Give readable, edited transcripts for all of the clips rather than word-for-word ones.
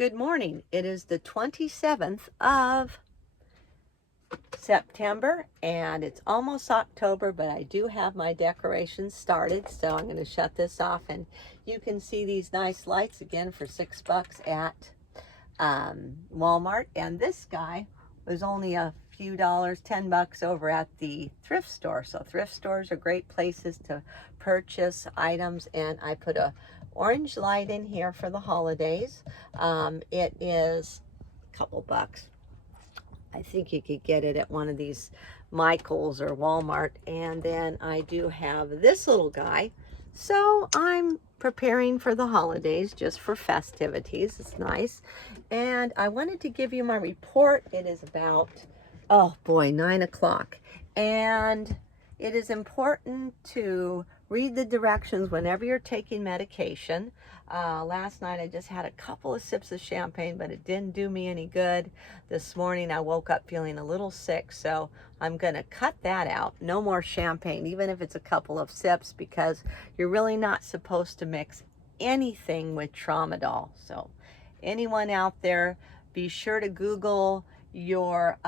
Good morning. It is the 27th of September and it's almost October, but I do have my decorations started, so I'm going to shut this off and you can see these nice lights again for $6 at Walmart. And this guy was only a few dollars, $10 over at the thrift store. So thrift stores are great places to purchase items, and I put a orange light in here for the holidays. It is a couple bucks. I think you could get it at one of these Michael's or Walmart. And then I do have this little guy. So I'm preparing for the holidays, just for festivities. It's nice. And I wanted to give you my report. It is about, oh boy, 9 o'clock. And it is important to read the directions whenever you're taking medication. Last night I just had a couple of sips of champagne, but it didn't do me any good. This morning I woke up feeling a little sick, so I'm going to cut that out. No more champagne, even if it's a couple of sips, because you're really not supposed to mix anything with tramadol. So anyone out there, be sure to Google your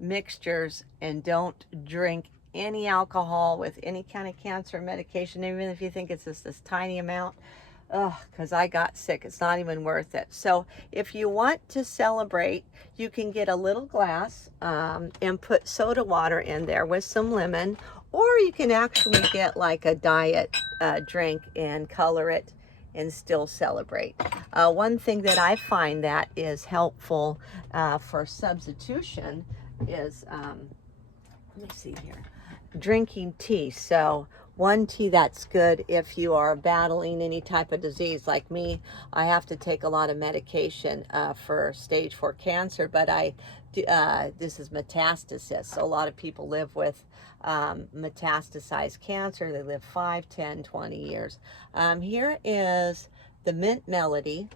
mixtures and don't drink any alcohol with any kind of cancer medication, even if you think it's just this tiny amount. Because I got sick. It's not even worth it. So if you want to celebrate, you can get a little glass and put soda water in there with some lemon, or you can actually get like a diet drink and color it and still celebrate. One thing that I find that is helpful for substitution is, let me see here, drinking tea. So one tea that's good if you are battling any type of disease. Like me, I have to take a lot of medication for stage 4 cancer, but this is metastasis. So a lot of people live with metastasized cancer. They live 5, 10, 20 years. Here is the Mint Melody.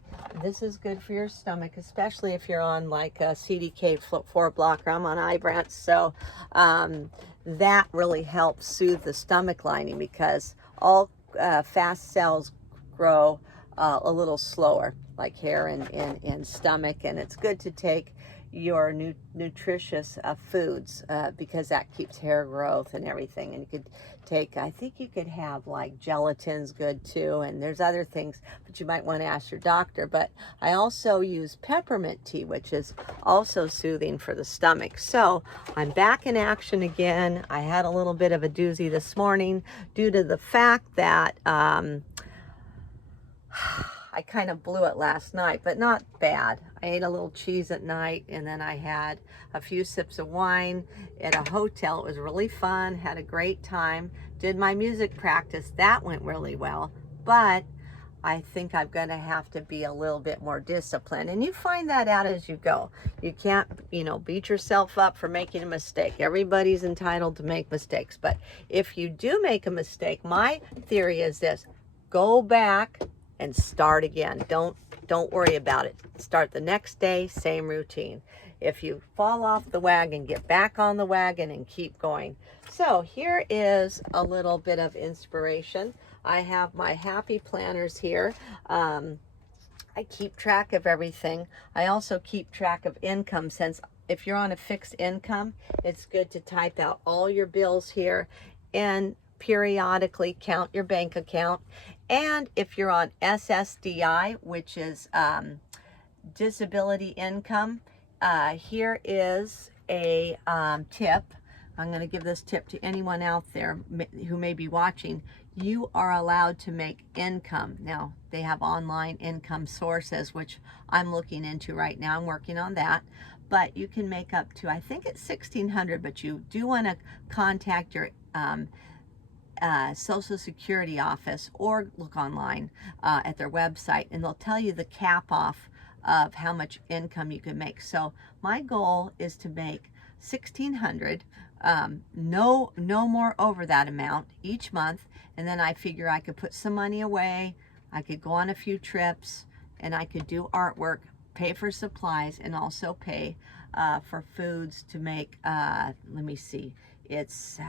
This is good for your stomach, especially if you're on like a CDK4 blocker. I'm on Ibrance, so that really helps soothe the stomach lining, because all fast cells grow a little slower, like hair and stomach, and it's good to take your nutritious foods because that keeps hair growth and everything. And you could take, I think you could have like gelatin's good too, and there's other things, but you might want to ask your doctor. But I also use peppermint tea, which is also soothing for the stomach. So I'm back in action again. I had a little bit of a doozy this morning due to the fact that I kind of blew it last night, but not bad. I ate a little cheese at night, and then I had a few sips of wine at a hotel. It was really fun, had a great time, did my music practice. That went really well, but I think I'm going to have to be a little bit more disciplined. And you find that out as you go. You can't, beat yourself up for making a mistake. Everybody's entitled to make mistakes. But if you do make a mistake, my theory is this: go back and start again. Don't worry about it. Start the next day, same routine. If you fall off the wagon, get back on the wagon and keep going. So here is a little bit of inspiration. I have my happy planners here. I keep track of everything. I also keep track of income, since if you're on a fixed income, it's good to type out all your bills here and periodically count your bank account. And if you're on SSDI, which is disability income, here is a tip. I'm going to give this tip to anyone out there who may be watching. You are allowed to make income. Now, they have online income sources, which I'm looking into right now. I'm working on that. But you can make up to, I think it's $1,600, but you do want to contact your Social Security office, or look online at their website, and they'll tell you the cap off of how much income you can make. So my goal is to make $1,600, no more over that amount each month. And then I figure I could put some money away, I could go on a few trips, and I could do artwork, pay for supplies, and also pay for foods to make, let me see, it's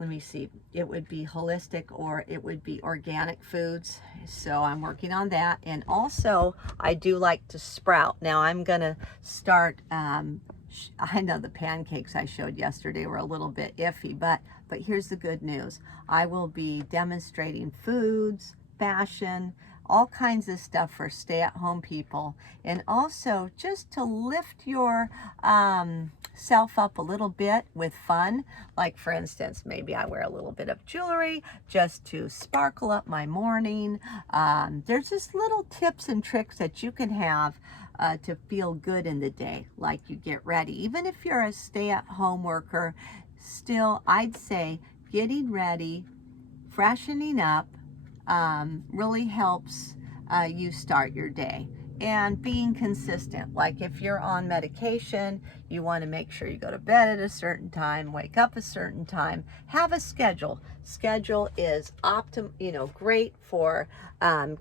let me see, it would be holistic or it would be organic foods. So I'm working on that. And also I do like to sprout. Now I'm gonna start, I know the pancakes I showed yesterday were a little bit iffy, but here's the good news. I will be demonstrating foods, fashion, all kinds of stuff for stay-at-home people, and also just to lift your self up a little bit with fun. Like for instance, maybe I wear a little bit of jewelry just to sparkle up my morning. There's just little tips and tricks that you can have to feel good in the day, like you get ready. Even if you're a stay-at-home worker, still I'd say getting ready, freshening up, really helps you start your day. And being consistent, like if you're on medication, you want to make sure you go to bed at a certain time, wake up a certain time, have a schedule. Schedule is great for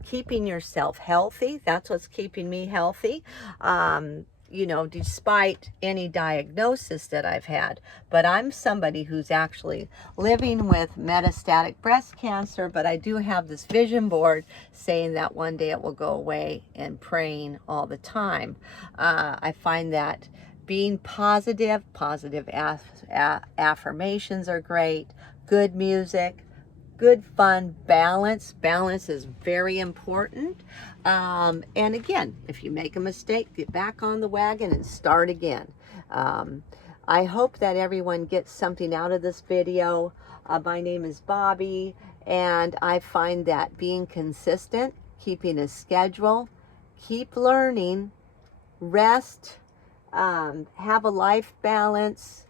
keeping yourself healthy. That's what's keeping me healthy. Despite any diagnosis that I've had. But I'm somebody who's actually living with metastatic breast cancer, but I do have this vision board saying that one day it will go away, and praying all the time. I find that being positive affirmations are great, good music, good fun, balance. Balance is very important. And again, if you make a mistake, get back on the wagon and start again. I hope that everyone gets something out of this video. My name is Bobby, and I find that being consistent, keeping a schedule, keep learning, rest, have a life balance,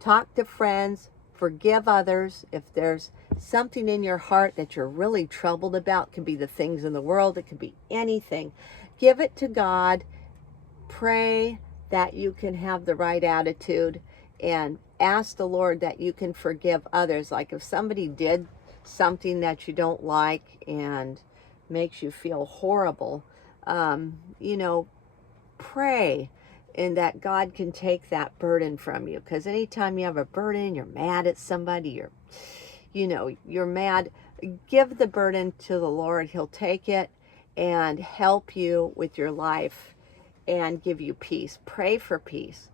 talk to friends, forgive others. If there's something in your heart that you're really troubled about, it can be the things in the world, it can be anything. Give it to God. Pray that you can have the right attitude, and ask the Lord that you can forgive others. Like if somebody did something that you don't like and makes you feel horrible, pray, and that God can take that burden from you. Because anytime you have a burden, you're mad at somebody, you're mad, give the burden to the Lord. He'll take it and help you with your life and give you peace. Pray for peace.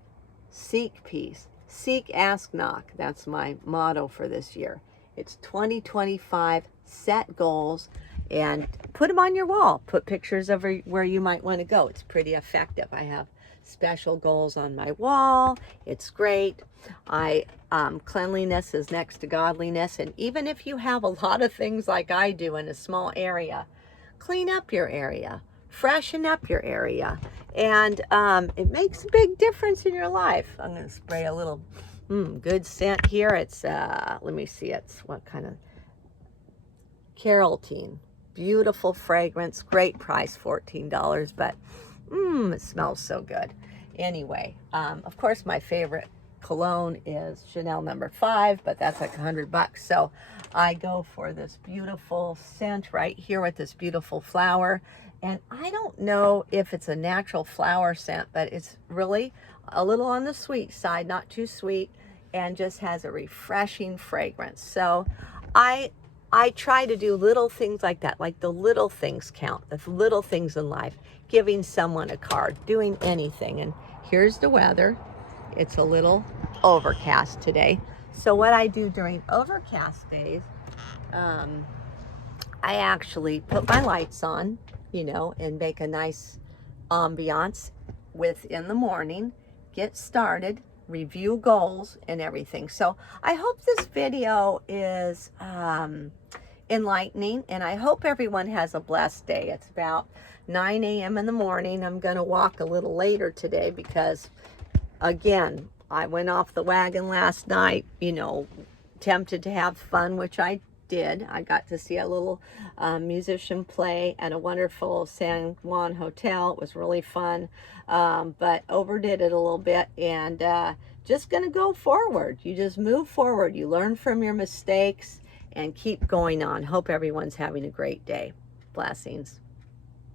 Seek peace. Seek, ask, knock. That's my motto for this year. It's 2025. Set goals and put them on your wall. Put pictures of where you might want to go. It's pretty effective. I have special goals on my wall. It's great. Cleanliness is next to godliness. And even if you have a lot of things like I do in a small area, clean up your area, freshen up your area, and it makes a big difference in your life. I'm going to spray a little good scent here. It's let me see, it's what kind of Caroltine. Beautiful fragrance, great price, $14, but it smells so good. Anyway, of course my favorite cologne is Chanel No. 5, but that's like $100. So I go for this beautiful scent right here with this beautiful flower. And I don't know if it's a natural flower scent, but it's really a little on the sweet side, not too sweet, and just has a refreshing fragrance. So I try to do little things like that, like the little things count, the little things in life, giving someone a card, doing anything. And here's the weather. It's a little overcast today. So what I do during overcast days, I actually put my lights on, and make a nice ambiance in the morning, get started, review goals and everything. So I hope this video is enlightening, and I hope everyone has a blessed day. It's about 9 a.m. in the morning. I'm going to walk a little later today because, again, I went off the wagon last night, tempted to have fun, which I did. I got to see a little musician play at a wonderful San Juan hotel. It was really fun, but overdid it a little bit, and just going to go forward. You just move forward. You learn from your mistakes and keep going on. Hope everyone's having a great day. Blessings.